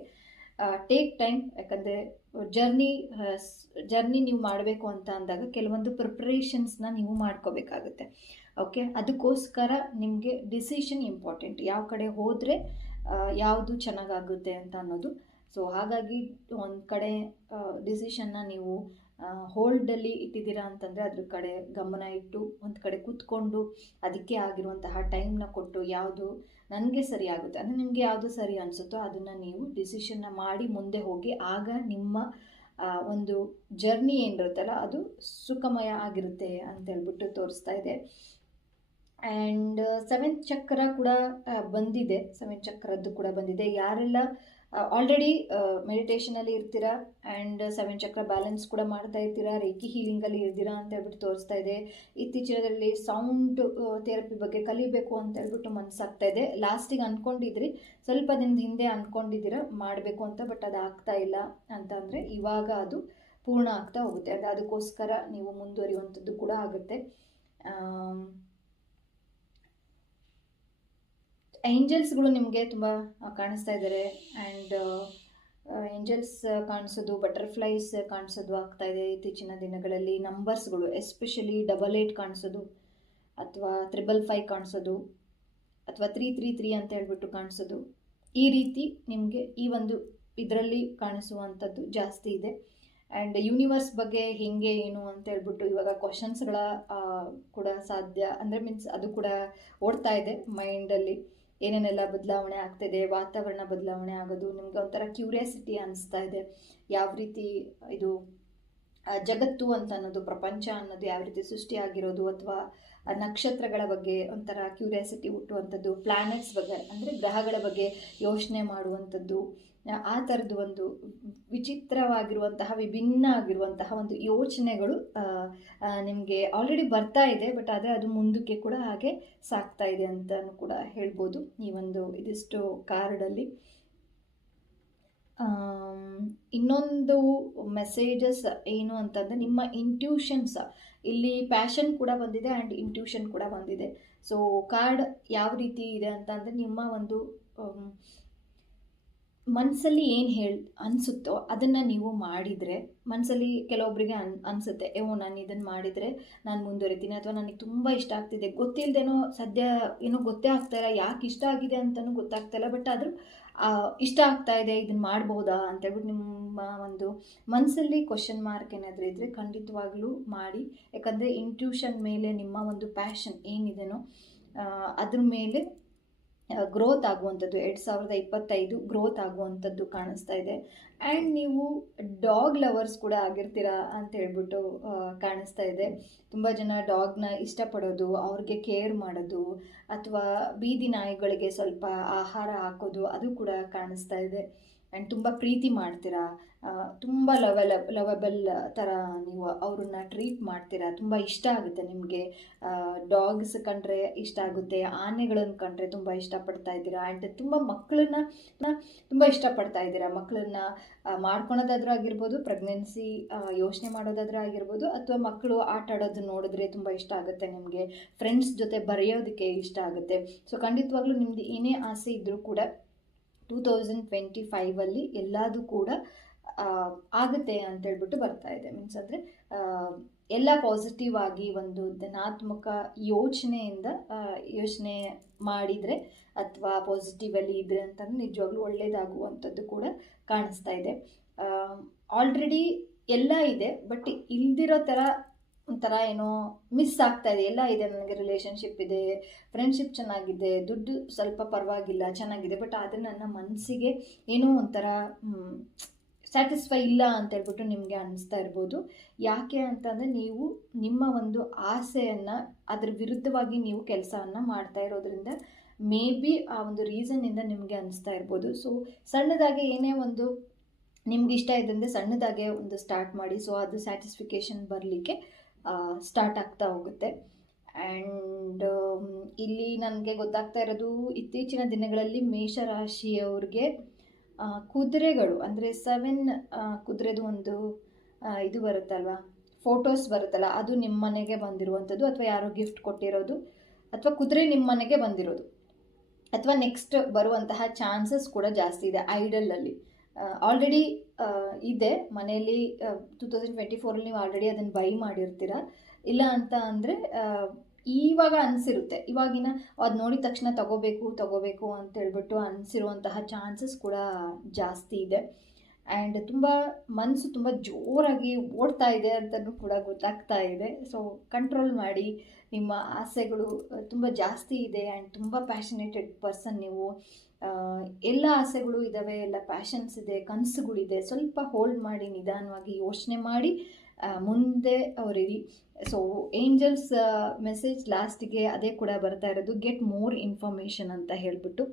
ಟೇಕ್ ಟೈಮ್, ಯಾಕಂದರೆ ಜರ್ನಿ ನೀವು ಮಾಡಬೇಕು ಅಂತ ಅಂದಾಗ ಕೆಲವೊಂದು ಪ್ರಿಪ್ರೇಷನ್ಸ್ನ ನೀವು ಮಾಡ್ಕೋಬೇಕಾಗುತ್ತೆ. ಓಕೆ, ಅದಕ್ಕೋಸ್ಕರ ನಿಮಗೆ ಡಿಸಿಷನ್ ಇಂಪಾರ್ಟೆಂಟ್. ಯಾವ ಕಡೆ ಹೋದರೆ ಯಾವುದು ಚೆನ್ನಾಗಾಗುತ್ತೆ ಅಂತ ಅನ್ನೋದು. ಸೊ ಹಾಗಾಗಿ ಒಂದು ಕಡೆ ಡಿಸಿಷನ್ನ ನೀವು ಹೋಲ್ಡಲ್ಲಿ ಇಟ್ಟಿದ್ದೀರಾ ಅಂತಂದರೆ ಅದ್ರ ಕಡೆ ಗಮನ ಇಟ್ಟು ಒಂದು ಕಡೆ ಕೂತ್ಕೊಂಡು ಅದಕ್ಕೆ ಆಗಿರುವಂತಹ ಟೈಮ್ನ ಕೊಟ್ಟು ಯಾವುದು ನನಗೆ ಸರಿ ಆಗುತ್ತೆ ಅಂದರೆ ನಿಮಗೆ ಯಾವುದು ಸರಿ ಅನಿಸುತ್ತೋ ಅದನ್ನು ನೀವು ಡಿಸಿಷನ್ನ ಮಾಡಿ ಮುಂದೆ ಹೋಗಿ. ಆಗ ನಿಮ್ಮ ಒಂದು ಜರ್ನಿ ಏನಿರುತ್ತಲ್ಲ ಅದು ಸುಖಮಯ ಆಗಿರುತ್ತೆ ಅಂತೇಳ್ಬಿಟ್ಟು ತೋರಿಸ್ತಾ ಇದೆ. ಆ್ಯಂಡ್ 7th ಚಕ್ರ ಕೂಡ ಬಂದಿದೆ. 7th ಚಕ್ರದ್ದು ಕೂಡ ಬಂದಿದೆ. ಯಾರೆಲ್ಲ ಆಲ್ರೆಡಿ ಮೆಡಿಟೇಷನಲ್ಲಿ ಇರ್ತೀರಾ ಆ್ಯಂಡ್ 7th ಚಕ್ರ ಬ್ಯಾಲೆನ್ಸ್ ಕೂಡ ಮಾಡ್ತಾ ಇರ್ತೀರಾ, ರೇಖಿ ಹೀಲಿಂಗಲ್ಲಿ ಇರ್ತೀರಾ ಅಂತ ಹೇಳ್ಬಿಟ್ಟು ತೋರಿಸ್ತಾ ಇದೆ. ಇತ್ತೀಚಿನದಲ್ಲಿ ಸೌಂಡ್ ಥೆರಪಿ ಬಗ್ಗೆ ಕಲಿಬೇಕು ಅಂತ ಹೇಳ್ಬಿಟ್ಟು ಮನಸ್ಸಾಗ್ತಾ ಇದೆ. ಲಾಸ್ಟಿಗೆ ಅಂದ್ಕೊಂಡಿದ್ರಿ, ಸ್ವಲ್ಪ ದಿನದ ಹಿಂದೆ ಅಂದ್ಕೊಂಡಿದ್ದೀರಾ ಮಾಡಬೇಕು ಅಂತ, ಬಟ್ ಅದು ಆಗ್ತಾ ಇಲ್ಲ ಅಂತಂದರೆ ಇವಾಗ ಅದು ಪೂರ್ಣ ಆಗ್ತಾ ಹೋಗುತ್ತೆ. ಅದಕ್ಕೋಸ್ಕರ ನೀವು ಮುಂದುವರಿಯುವಂಥದ್ದು ಕೂಡ ಆಗುತ್ತೆ. ಏಂಜಲ್ಸ್ಗಳು ನಿಮಗೆ ತುಂಬ ಕಾಣಿಸ್ತಾ ಇದ್ದಾರೆ. ಆ್ಯಂಡ್ ಏಂಜಲ್ಸ್ ಕಾಣಿಸೋದು, ಬಟರ್ಫ್ಲೈಸ್ ಕಾಣಿಸೋದು ಆಗ್ತಾ ಇದೆ ಇತ್ತೀಚಿನ ದಿನಗಳಲ್ಲಿ. ನಂಬರ್ಸ್ಗಳು ಎಸ್ಪೆಷಲಿ 88 ಕಾಣಿಸೋದು, ಅಥವಾ 555 ಕಾಣಿಸೋದು, ಅಥವಾ 333 ಅಂತ ಹೇಳ್ಬಿಟ್ಟು ಕಾಣಿಸೋದು, ಈ ರೀತಿ ನಿಮಗೆ ಈ ಒಂದು ಇದರಲ್ಲಿ ಕಾಣಿಸುವಂಥದ್ದು ಜಾಸ್ತಿ ಇದೆ. ಆ್ಯಂಡ್ ಯೂನಿವರ್ಸ್ ಬಗ್ಗೆ ಹೇಗೆ ಏನು ಅಂತ ಹೇಳ್ಬಿಟ್ಟು ಇವಾಗ ಕ್ವಶನ್ಸ್ಗಳ ಕೂಡ ಸಾಧ್ಯ ಅಂದರೆ ಮೀನ್ಸ್ ಅದು ಕೂಡ ಓಡ್ತಾ ಇದೆ ಮೈಂಡಲ್ಲಿ. ಏನೇನೆಲ್ಲ ಬದಲಾವಣೆ ಆಗ್ತಾಯಿದೆ, ವಾತಾವರಣ ಬದಲಾವಣೆ ಆಗೋದು, ನಿಮಗೆ ಒಂಥರ ಕ್ಯೂರಿಯಾಸಿಟಿ ಅನಿಸ್ತಾ ಇದೆ. ಯಾವ ರೀತಿ ಇದು ಜಗತ್ತು ಅಂತ ಅನ್ನೋದು, ಪ್ರಪಂಚ ಅನ್ನೋದು ಯಾವ ರೀತಿ ಸೃಷ್ಟಿಯಾಗಿರೋದು, ಅಥವಾ ನಕ್ಷತ್ರಗಳ ಬಗ್ಗೆ ಒಂಥರ ಕ್ಯೂರಿಯಾಸಿಟಿ ಹುಟ್ಟುವಂಥದ್ದು, ಪ್ಲ್ಯಾನೆಟ್ಸ್ ಬಗ್ಗೆ ಅಂದರೆ ಗ್ರಹಗಳ ಬಗ್ಗೆ ಯೋಚನೆ ಮಾಡುವಂಥದ್ದು, ಆ ಥರದ್ದು ಒಂದು ವಿಚಿತ್ರವಾಗಿರುವಂತಹ ವಿಭಿನ್ನ ಆಗಿರುವಂತಹ ಒಂದು ಯೋಚನೆಗಳು ನಿಮಗೆ ಆಲ್ರೆಡಿ ಬರ್ತಾ ಇದೆ. ಬಟ್ ಆದರೆ ಅದು ಮುಂದಕ್ಕೆ ಕೂಡ ಹಾಗೆ ಸಾಗ್ತಾ ಇದೆ ಅಂತಲೂ ಕೂಡ ಹೇಳ್ಬೋದು ಈ ಒಂದು ಇದಿಷ್ಟು ಕಾರ್ಡಲ್ಲಿ. ಇನ್ನೊಂದು ಮೆಸೇಜಸ್ ಏನು ಅಂತಂದರೆ ನಿಮ್ಮ ಇಂಟ್ಯೂಷನ್ಸ್, ಇಲ್ಲಿ ಪ್ಯಾಷನ್ ಕೂಡ ಬಂದಿದೆ ಆ್ಯಂಡ್ ಇಂಟ್ಯೂಷನ್ ಕೂಡ ಬಂದಿದೆ. ಸೊ ಕಾರ್ಡ್ ಯಾವ ರೀತಿ ಇದೆ ಅಂತ ಅಂದರೆ ನಿಮ್ಮ ಒಂದು ಮನಸ್ಸಲ್ಲಿ ಏನು ಅನಿಸುತ್ತೋ ಅದನ್ನು ನೀವು ಮಾಡಿದರೆ, ಮನಸ್ಸಲ್ಲಿ ಕೆಲವೊಬ್ಬರಿಗೆ ಅನಿಸುತ್ತೆ ನಾನು ಇದನ್ನು ಮಾಡಿದರೆ ನಾನು ಮುಂದುವರಿತೀನಿ, ಅಥವಾ ನನಗೆ ತುಂಬ ಇಷ್ಟ ಆಗ್ತಿದೆ, ಗೊತ್ತಿಲ್ಲದೇನೋ ಸದ್ಯ ಏನೋ ಗೊತ್ತೇ ಆಗ್ತಾಯಿಲ್ಲ, ಯಾಕೆ ಇಷ್ಟ ಆಗಿದೆ ಅಂತಲೂ ಗೊತ್ತಾಗ್ತಾಯಿಲ್ಲ, ಬಟ್ ಆದರೂ ಇಷ್ಟ ಆಗ್ತಾ ಇದೆ, ಇದನ್ನು ಮಾಡ್ಬೋದಾ ಅಂತೇಳ್ಬಿಟ್ಟು ನಿಮ್ಮ ಒಂದು ಮನಸ್ಸಲ್ಲಿ ಕ್ವಶನ್ ಮಾರ್ಕ್ ಏನಾದರೂ ಇದ್ದರೆ ಖಂಡಿತವಾಗ್ಲೂ ಮಾಡಿ. ಯಾಕಂದರೆ ಇಂಟ್ಯೂಷನ್ ಮೇಲೆ ನಿಮ್ಮ ಒಂದು ಪ್ಯಾಷನ್ ಏನಿದೆನೋ ಅದ್ರ ಮೇಲೆ ಗ್ರೋತ್ ಆಗುವಂಥದ್ದು 2025 ಗ್ರೋತ್ ಆಗುವಂಥದ್ದು ಕಾಣಿಸ್ತಾ ಇದೆ. ಆ್ಯಂಡ್ ನೀವು ಡಾಗ್ ಲವರ್ಸ್ ಕೂಡ ಆಗಿರ್ತೀರಾ ಅಂತ ಹೇಳ್ಬಿಟ್ಟು ಕಾಣಿಸ್ತಾ ಇದೆ. ತುಂಬ ಜನ ಡಾಗ್ನ ಇಷ್ಟಪಡೋದು, ಅವ್ರಿಗೆ ಕೇರ್ ಮಾಡೋದು, ಅಥವಾ ಬೀದಿ ನಾಯಿಗಳಿಗೆ ಸ್ವಲ್ಪ ಆಹಾರ ಹಾಕೋದು ಅದು ಕೂಡ ಕಾಣಿಸ್ತಾ ಇದೆ. ಆ್ಯಂಡ್ ತುಂಬ ಪ್ರೀತಿ ಮಾಡ್ತೀರಾ, ತುಂಬ ಲವಬಲ್ ಥರ ನೀವು ಅವ್ರನ್ನ ಟ್ರೀಟ್ ಮಾಡ್ತೀರಾ, ತುಂಬ ಇಷ್ಟ ಆಗುತ್ತೆ ನಿಮಗೆ. ಡಾಗ್ಸ್ ಕಂಡ್ರೆ ಇಷ್ಟ ಆಗುತ್ತೆ, ಆನೆಗಳನ್ನು ಕಂಡ್ರೆ ತುಂಬ ಇಷ್ಟಪಡ್ತಾ ಇದ್ದೀರಾ. ಆ್ಯಂಡ್ ತುಂಬ ಮಕ್ಕಳನ್ನ ತುಂಬ ಇಷ್ಟಪಡ್ತಾ ಇದ್ದೀರಾ. ಮಕ್ಕಳನ್ನ ಮಾಡ್ಕೊಳೋದಾದ್ರೂ ಆಗಿರ್ಬೋದು, ಪ್ರೆಗ್ನೆನ್ಸಿ ಯೋಚನೆ ಮಾಡೋದಾದ್ರೂ ಆಗಿರ್ಬೋದು, ಅಥವಾ ಮಕ್ಕಳು ಆಟ ಆಡೋದು ನೋಡಿದ್ರೆ ತುಂಬ ಇಷ್ಟ ಆಗುತ್ತೆ ನಿಮಗೆ. ಫ್ರೆಂಡ್ಸ್ ಜೊತೆ ಬರೆಯೋದಕ್ಕೆ ಇಷ್ಟ ಆಗುತ್ತೆ. ಸೊ ಖಂಡಿತವಾಗ್ಲೂ ನಿಮ್ಮದು ಏನೇ ಆಸೆ ಇದ್ದರೂ ಕೂಡ 2025 ಎಲ್ಲದೂ ಕೂಡ ಆಗುತ್ತೆ ಅಂತೇಳ್ಬಿಟ್ಟು ಬರ್ತಾ ಇದೆ. ಮೀನ್ಸ್ ಅಂದರೆ ಎಲ್ಲ ಪಾಸಿಟಿವ್ ಆಗಿ ಒಂದು ಧನಾತ್ಮಕ ಯೋಚನೆಯಿಂದ ಯೋಚನೆ ಮಾಡಿದರೆ ಅಥವಾ ಪಾಸಿಟಿವಲ್ಲಿ ಇದ್ರೆ ಅಂತಂದ್ರೆ ನಿಜವಾಗ್ಲೂ ಒಳ್ಳೆಯದಾಗುವಂಥದ್ದು ಕೂಡ ಕಾಣಿಸ್ತಾ ಇದೆ. ಆಲ್ರೆಡಿ ಎಲ್ಲ ಇದೆ, ಬಟ್ ಇಲ್ದಿರೋ ಥರ ಒಂಥರ ಏನೋ ಮಿಸ್ ಆಗ್ತಾ ಇದೆ. ಎಲ್ಲ ಇದೆ, ನನಗೆ ರಿಲೇಷನ್ಶಿಪ್ ಇದೆ, ಫ್ರೆಂಡ್ಶಿಪ್ ಚೆನ್ನಾಗಿದೆ, ದುಡ್ಡು ಸ್ವಲ್ಪ ಪರವಾಗಿಲ್ಲ ಚೆನ್ನಾಗಿದೆ, ಬಟ್ ಆದರೆ ನನ್ನ ಮನಸ್ಸಿಗೆ ಏನೋ ಒಂಥರ ಸ್ಯಾಟಿಸ್ಫೈ ಇಲ್ಲ ಅಂತ ಹೇಳ್ಬಿಟ್ಟು ನಿಮಗೆ ಅನ್ನಿಸ್ತಾ ಇರ್ಬೋದು. ಯಾಕೆ ಅಂತಂದರೆ ನೀವು ನಿಮ್ಮ ಒಂದು ಆಸೆಯನ್ನು ಅದರ ವಿರುದ್ಧವಾಗಿ ನೀವು ಕೆಲಸವನ್ನು ಮಾಡ್ತಾ ಇರೋದ್ರಿಂದ ಮೇ ಬಿ ಆ ಒಂದು ರೀಸನ್ನಿಂದ ನಿಮಗೆ ಅನ್ನಿಸ್ತಾ ಇರ್ಬೋದು. ಸೊ ಸಣ್ಣದಾಗಿ ಏನೇ ಒಂದು ನಿಮ್ಗೆ ಇಷ್ಟ ಇದ್ದಂತೆ ಸಣ್ಣದಾಗೆ ಒಂದು ಸ್ಟಾರ್ಟ್ ಮಾಡಿ. ಸೊ ಅದು ಸ್ಯಾಟಿಸ್ಫಿಕೇಷನ್ ಬರಲಿಕ್ಕೆ ಸ್ಟಾರ್ಟ್ ಆಗ್ತಾ ಹೋಗುತ್ತೆ. ಆ್ಯಂಡ್ ಇಲ್ಲಿ ನನಗೆ ಗೊತ್ತಾಗ್ತಾ ಇರೋದು ಇತ್ತೀಚಿನ ದಿನಗಳಲ್ಲಿ ಮೇಷರಾಶಿಯವ್ರಿಗೆ ಕುದುರೆಗಳು ಅಂದರೆ 7 ಕುದುರೆದು ಒಂದು ಇದು ಬರುತ್ತಲ್ವ, ಫೋಟೋಸ್ ಬರುತ್ತಲ್ಲ, ಅದು ನಿಮ್ಮ ಮನೆಗೆ ಬಂದಿರುವಂಥದ್ದು, ಅಥವಾ ಯಾರೋ ಗಿಫ್ಟ್ ಕೊಟ್ಟಿರೋದು, ಅಥವಾ ಕುದುರೆ ನಿಮ್ಮ ಮನೆಗೆ ಬಂದಿರೋದು, ಅಥವಾ ನೆಕ್ಸ್ಟ್ ಬರುವಂತಹ ಚಾನ್ಸಸ್ ಕೂಡ ಜಾಸ್ತಿ ಇದೆ. ಐಡಲಲ್ಲಿ ಆಲ್ರೆಡಿ ಇದೆ ಮನೆಯಲ್ಲಿ 2024 ನೀವು ಆಲ್ರೆಡಿ ಅದನ್ನು ಬೈ ಮಾಡಿರ್ತೀರ. ಇಲ್ಲ ಅಂತ ಅಂದರೆ ಇವಾಗ ಅನಿಸಿರುತ್ತೆ, ಇವಾಗಿನ ಅದು ನೋಡಿದ ತಕ್ಷಣ ತಗೋಬೇಕು ಅಂತ ಹೇಳ್ಬಿಟ್ಟು ಅನಿಸಿರುವಂತಹ ಚಾನ್ಸಸ್ ಕೂಡ ಜಾಸ್ತಿ ಇದೆ. ಆ್ಯಂಡ್ ತುಂಬ ಮನಸ್ಸು ತುಂಬ ಜೋರಾಗಿ ಓಡ್ತಾ ಇದೆ ಅಂತಲೂ ಕೂಡ ಗೊತ್ತಾಗ್ತಾ ಇದೆ. ಸೊ ಕಂಟ್ರೋಲ್ ಮಾಡಿ, ನಿಮ್ಮ ಆಸೆಗಳು ತುಂಬ ಜಾಸ್ತಿ ಇದೆ ಆ್ಯಂಡ್ ತುಂಬ ಪ್ಯಾಷನೇಟೆಡ್ ಪರ್ಸನ್ ನೀವು. ಎಲ್ಲ ಆಸೆಗಳು ಇದ್ದಾವೆ, ಎಲ್ಲ ಪ್ಯಾಷನ್ಸ್ ಇದೆ, ಕನಸುಗಳಿದೆ. ಸ್ವಲ್ಪ ಹೋಲ್ಡ್ ಮಾಡಿ, ನಿಧಾನವಾಗಿ ಯೋಚನೆ ಮಾಡಿ ಮುಂದೆ ಅವರಿರಿ. ಸೊ ಏಂಜಲ್ಸ್ ಮೆಸೇಜ್ ಲಾಸ್ಟಿಗೆ ಅದೇ ಕೂಡ ಬರ್ತಾ ಇರೋದು, ಗೆಟ್ ಮೋರ್ ಇನ್ಫಾರ್ಮೇಷನ್ ಅಂತ ಹೇಳ್ಬಿಟ್ಟು.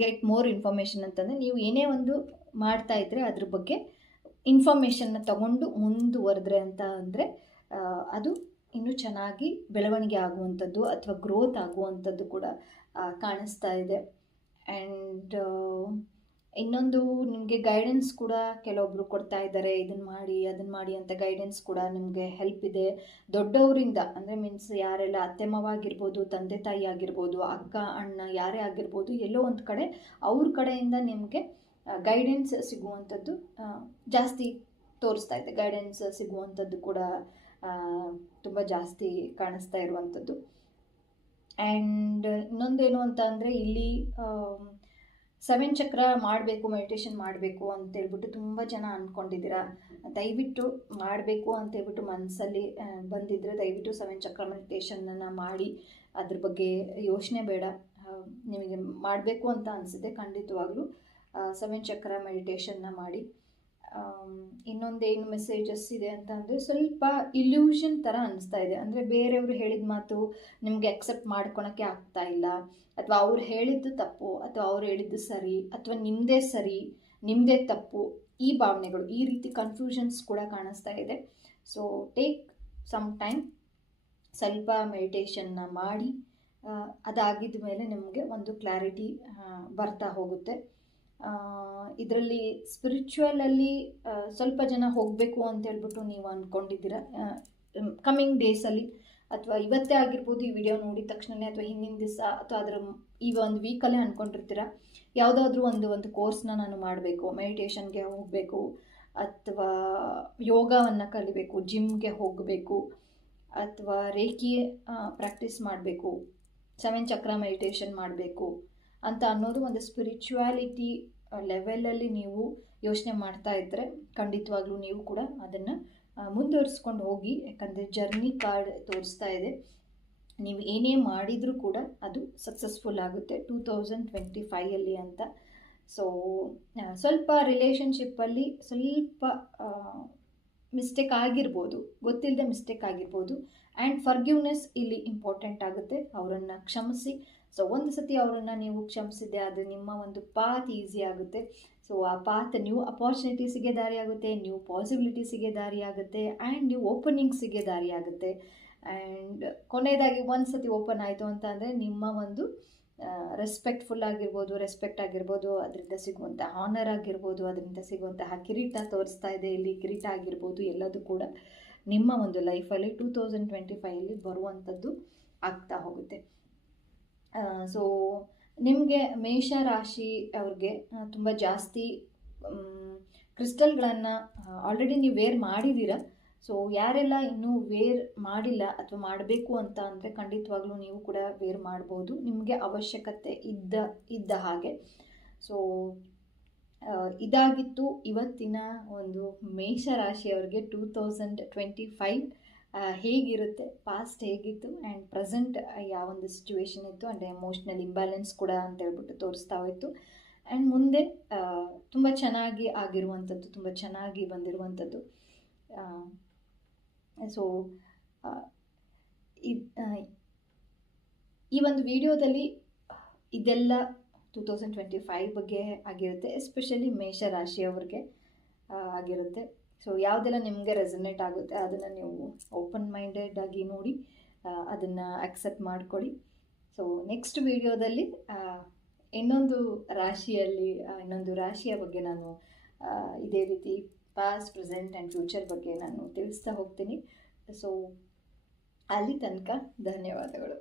ಗೆಟ್ ಮೋರ್ ಇನ್ಫಾರ್ಮೇಷನ್ ಅಂತಂದರೆ ನೀವು ಏನೇ ಒಂದು ಮಾಡ್ತಾ ಇದ್ದರೆ ಅದ್ರ ಬಗ್ಗೆ ಇನ್ಫಾರ್ಮೇಷನ್ನ ತಗೊಂಡು ಮುಂದುವರೆದ್ರೆ ಅಂತ ಅಂದರೆ ಅದು ಇನ್ನೂ ಚೆನ್ನಾಗಿ ಬೆಳವಣಿಗೆ ಆಗುವಂಥದ್ದು ಅಥವಾ ಗ್ರೋತ್ ಆಗುವಂಥದ್ದು ಕೂಡ ಕಾಣಿಸ್ತಾ ಇದೆ. ಆ್ಯಂಡ್ ಇನ್ನೊಂದು ನಿಮಗೆ ಗೈಡೆನ್ಸ್ ಕೂಡ ಕೆಲವೊಬ್ಬರು ಕೊಡ್ತಾ ಇದ್ದಾರೆ, ಇದನ್ನು ಮಾಡಿ ಅಂತ ಗೈಡೆನ್ಸ್ ಕೂಡ ನಿಮಗೆ ಹೆಲ್ಪ್ ಇದೆ ದೊಡ್ಡವರಿಂದ. ಅಂದರೆ ಮೀನ್ಸ್ ಯಾರೆಲ್ಲ ಅತ್ತೆ ಮಾವ ಆಗಿರ್ಬೋದು, ತಂದೆ ತಾಯಿ ಆಗಿರ್ಬೋದು, ಅಕ್ಕ ಅಣ್ಣ ಯಾರೇ ಆಗಿರ್ಬೋದು, ಎಲ್ಲೋ ಒಂದು ಕಡೆ ಅವ್ರ ಕಡೆಯಿಂದ ನಿಮಗೆ ಗೈಡೆನ್ಸ್ ಸಿಗುವಂಥದ್ದು ಜಾಸ್ತಿ ತೋರಿಸ್ತಾ ಇದೆ. ಗೈಡೆನ್ಸ್ ಸಿಗುವಂಥದ್ದು ಕೂಡ ತುಂಬ ಜಾಸ್ತಿ ಕಾಣಿಸ್ತಾ ಇರುವಂಥದ್ದು. ಆ್ಯಂಡ್ ಇನ್ನೊಂದೇನು ಅಂತ ಅಂದರೆ ಇಲ್ಲಿ 7 ಚಕ್ರ ಮಾಡಬೇಕು, ಮೆಡಿಟೇಷನ್ ಮಾಡಬೇಕು ಅಂತೇಳ್ಬಿಟ್ಟು ತುಂಬ ಜನ ಅಂದ್ಕೊಂಡಿದ್ದೀರಾ. ದಯವಿಟ್ಟು ಮಾಡಬೇಕು ಅಂತೇಳ್ಬಿಟ್ಟು ಮನಸ್ಸಲ್ಲಿ ಬಂದಿದ್ದರೆ ದಯವಿಟ್ಟು 7 ಚಕ್ರ ಮೆಡಿಟೇಷನನ್ನು ಮಾಡಿ. ಅದ್ರ ಬಗ್ಗೆ ಯೋಚನೆ ಬೇಡ. ನಿಮಗೆ ಮಾಡಬೇಕು ಅಂತ ಅನಿಸಿದೆ ಖಂಡಿತವಾಗ್ಲೂ 7 ಚಕ್ರ ಮೆಡಿಟೇಷನ್ನ ಮಾಡಿ. ಇನ್ನೊಂದೇನು ಮೆಸೇಜಸ್ ಇದೆ ಅಂತ ಅಂದರೆ ಸ್ವಲ್ಪ ಇಲ್ಯೂಷನ್ ಥರ ಅನಿಸ್ತಾ ಇದೆ. ಅಂದರೆ ಬೇರೆಯವರು ಹೇಳಿದ ಮಾತು ನಿಮಗೆ ಅಕ್ಸೆಪ್ಟ್ ಮಾಡ್ಕೊಳಕ್ಕೆ ಆಗ್ತಾ ಇಲ್ಲ, ಅಥವಾ ಅವ್ರು ಹೇಳಿದ್ದು ತಪ್ಪು, ಅಥವಾ ಅವ್ರು ಹೇಳಿದ್ದು ಸರಿ, ಅಥವಾ ನಿಮ್ಮದೇ ಸರಿ ನಿಮ್ಮದೇ ತಪ್ಪು, ಈ ಭಾವನೆಗಳು, ಈ ರೀತಿ ಕನ್ಫ್ಯೂಷನ್ಸ್ ಕೂಡ ಕಾಣಿಸ್ತಾ ಇದೆ. ಸೊ ಟೇಕ್ ಸಮ್ ಟೈಮ್, ಸ್ವಲ್ಪ ಮೆಡಿಟೇಷನ್ನ ಮಾಡಿ. ಅದಾಗಿದ್ದ ಮೇಲೆ ನಿಮಗೆ ಒಂದು ಕ್ಲಾರಿಟಿ ಬರ್ತಾ ಹೋಗುತ್ತೆ. ಇದರಲ್ಲಿ ಸ್ಪಿರಿಚುವಲಲ್ಲಿ ಸ್ವಲ್ಪ ಜನ ಹೋಗಬೇಕು ಅಂತ ಹೇಳ್ಬಿಟ್ಟು ನೀವು ಅಂದ್ಕೊಂಡಿದ್ದೀರ ಕಮ್ಮಿಂಗ್ ಡೇಸಲ್ಲಿ, ಅಥವಾ ಇವತ್ತೇ ಆಗಿರ್ಬೋದು ಈ ವಿಡಿಯೋ ನೋಡಿದ ತಕ್ಷಣವೇ, ಅಥವಾ ಹಿಂದಿನ ದಿವಸ, ಅಥವಾ ಅದರ ಈಗ ಒಂದು ವೀಕಲ್ಲೇ ಅಂದ್ಕೊಂಡಿರ್ತೀರ ಯಾವುದಾದ್ರೂ ಒಂದು ಕೋರ್ಸ್ನ ನಾನು ಮಾಡಬೇಕು, ಮೆಡಿಟೇಷನ್ಗೆ ಹೋಗಬೇಕು, ಅಥವಾ ಯೋಗವನ್ನು ಕಲಿಬೇಕು, ಜಿಮ್ಗೆ ಹೋಗಬೇಕು, ಅಥವಾ ರೇಖಿ ಪ್ರಾಕ್ಟೀಸ್ ಮಾಡಬೇಕು, 7 ಚಕ್ರ ಮೆಡಿಟೇಷನ್ ಮಾಡಬೇಕು ಅಂತ ಅನ್ನೋದು ಒಂದು ಸ್ಪಿರಿಚುವಾಲಿಟಿ ಲೆವೆಲಲ್ಲಿ ನೀವು ಯೋಚನೆ ಮಾಡ್ತಾ ಇದ್ದರೆ ಖಂಡಿತವಾಗ್ಲೂ ನೀವು ಕೂಡ ಅದನ್ನು ಮುಂದುವರಿಸ್ಕೊಂಡು ಹೋಗಿ. ಯಾಕಂದರೆ ಜರ್ನಿ ಕಾರ್ಡ್ ತೋರಿಸ್ತಾ ಇದೆ, ನೀವು ಏನೇ ಮಾಡಿದರೂ ಕೂಡ ಅದು ಸಕ್ಸಸ್ಫುಲ್ ಆಗುತ್ತೆ 2025 ಅಂತ. ಸೊ ಸ್ವಲ್ಪ ರಿಲೇಷನ್ಶಿಪ್ಪಲ್ಲಿ ಸ್ವಲ್ಪ ಮಿಸ್ಟೇಕ್ ಆಗಿರ್ಬೋದು, ಗೊತ್ತಿಲ್ಲದೆ ಮಿಸ್ಟೇಕ್ ಆಗಿರ್ಬೋದು. ಆ್ಯಂಡ್ ಫರ್ಗಿವ್ನೆಸ್ ಇಲ್ಲಿ ಇಂಪಾರ್ಟೆಂಟ್ ಆಗುತ್ತೆ. ಅವರನ್ನು ಕ್ಷಮಿಸಿ. ಸೊ ಒಂದು ಸತಿ ಅವರನ್ನು ನೀವು ಕ್ಷಮಿಸಿದ್ದೆ ಆದರೆ ನಿಮ್ಮ ಒಂದು ಪಾತ್ ಈಸಿ ಆಗುತ್ತೆ. ಸೊ ಆ ಪಾತ್ ನ್ಯೂ ಅಪಾರ್ಚುನಿಟೀಸಿಗೆ ದಾರಿ ಆಗುತ್ತೆ, ನ್ಯೂ ಪಾಸಿಬಿಲಿಟೀಸಿಗೆ ದಾರಿ ಆಗುತ್ತೆ, ಆ್ಯಂಡ್ ನ್ಯೂ ಓಪನಿಂಗ್ಸಿಗೆ ದಾರಿ ಆಗುತ್ತೆ. ಆ್ಯಂಡ್ ಕೊನೆಯದಾಗಿ ಒಂದು ಸತಿ ಓಪನ್ ಆಯಿತು ಅಂತ ಅಂದರೆ ನಿಮ್ಮ ಒಂದು ರೆಸ್ಪೆಕ್ಟ್ ಆಗಿರ್ಬೋದು, ಅದರಿಂದ ಸಿಗುವಂಥ ಆನರ್ ಆಗಿರ್ಬೋದು, ಅದರಿಂದ ಸಿಗುವಂತಹ ಕಿರೀಟ ತೋರಿಸ್ತಾ ಇದೆ ಇಲ್ಲಿ. ಕಿರೀಟ ಆಗಿರ್ಬೋದು ಎಲ್ಲದೂ ಕೂಡ ನಿಮ್ಮ ಒಂದು ಲೈಫಲ್ಲಿ 2025 ಬರುವಂಥದ್ದು ಆಗ್ತಾ ಹೋಗುತ್ತೆ. ಸೊ ನಿಮಗೆ ಮೇಷರಾಶಿ ಅವ್ರಿಗೆ ತುಂಬ ಜಾಸ್ತಿ ಕ್ರಿಸ್ಟಲ್ಗಳನ್ನು ಆಲ್ರೆಡಿ ನೀವು ವೇರ್ ಮಾಡಿದ್ದೀರ. ಸೊ ಯಾರೆಲ್ಲ ಇನ್ನೂ ವೇರ್ ಮಾಡಿಲ್ಲ ಅಥವಾ ಮಾಡಬೇಕು ಅಂತ ಅಂದರೆ ಖಂಡಿತವಾಗ್ಲೂ ನೀವು ಕೂಡ ವೇರ್ ಮಾಡ್ಬೋದು, ನಿಮಗೆ ಅವಶ್ಯಕತೆ ಇದ್ದ ಹಾಗೆ. ಸೊ ಇದಾಗಿತ್ತು ಇವತ್ತಿನ ಒಂದು ಮೇಷರಾಶಿಯವ್ರಿಗೆ 2025 ಹೇಗಿರುತ್ತೆ, ಪಾಸ್ಟ್ ಹೇಗಿತ್ತು ಆ್ಯಂಡ್ ಪ್ರೆಸೆಂಟ್ ಯಾವೊಂದು ಸಿಚುವೇಶನ್ ಇತ್ತು, ಆ್ಯಂಡ್ ಎಮೋಷ್ನಲ್ ಇಂಬ್ಯಾಲೆನ್ಸ್ ಕೂಡ ಅಂತ ಹೇಳ್ಬಿಟ್ಟು ತೋರಿಸ್ತಾ ಹೋಯಿತು. ಆ್ಯಂಡ್ ಮುಂದೆ ತುಂಬ ಚೆನ್ನಾಗಿ ಆಗಿರುವಂಥದ್ದು, ತುಂಬ ಚೆನ್ನಾಗಿ ಬಂದಿರುವಂಥದ್ದು. ಸೊ ಈ ಒಂದು ವಿಡಿಯೋದಲ್ಲಿ ಇದೆಲ್ಲ 2025 ಬಗ್ಗೆ ಆಗಿರುತ್ತೆ, ಎಸ್ಪೆಷಲಿ ಮೇಷರಾಶಿಯವ್ರಿಗೆ ಆಗಿರುತ್ತೆ. ಸೊ ಯಾವುದೆಲ್ಲ ನಿಮಗೆ ರೆಸನೇಟ್ ಆಗುತ್ತೆ ಅದನ್ನು ನೀವು ಓಪನ್ ಮೈಂಡೆಡ್ ಆಗಿ ನೋಡಿ, ಅದನ್ನು ಅಕ್ಸೆಪ್ಟ್ ಮಾಡ್ಕೊಳ್ಳಿ. ಸೊ ನೆಕ್ಸ್ಟ್ ವಿಡಿಯೋದಲ್ಲಿ ಇನ್ನೊಂದು ರಾಶಿಯ ಬಗ್ಗೆ ನಾನು ಇದೇ ರೀತಿ ಪಾಸ್ಟ್, ಪ್ರೆಸೆಂಟ್ ಆ್ಯಂಡ್ ಫ್ಯೂಚರ್ ಬಗ್ಗೆ ನಾನು ತಿಳಿಸ್ತಾ ಹೋಗ್ತೀನಿ. ಸೊ ಅಲ್ಲಿ ತನಕ ಧನ್ಯವಾದಗಳು.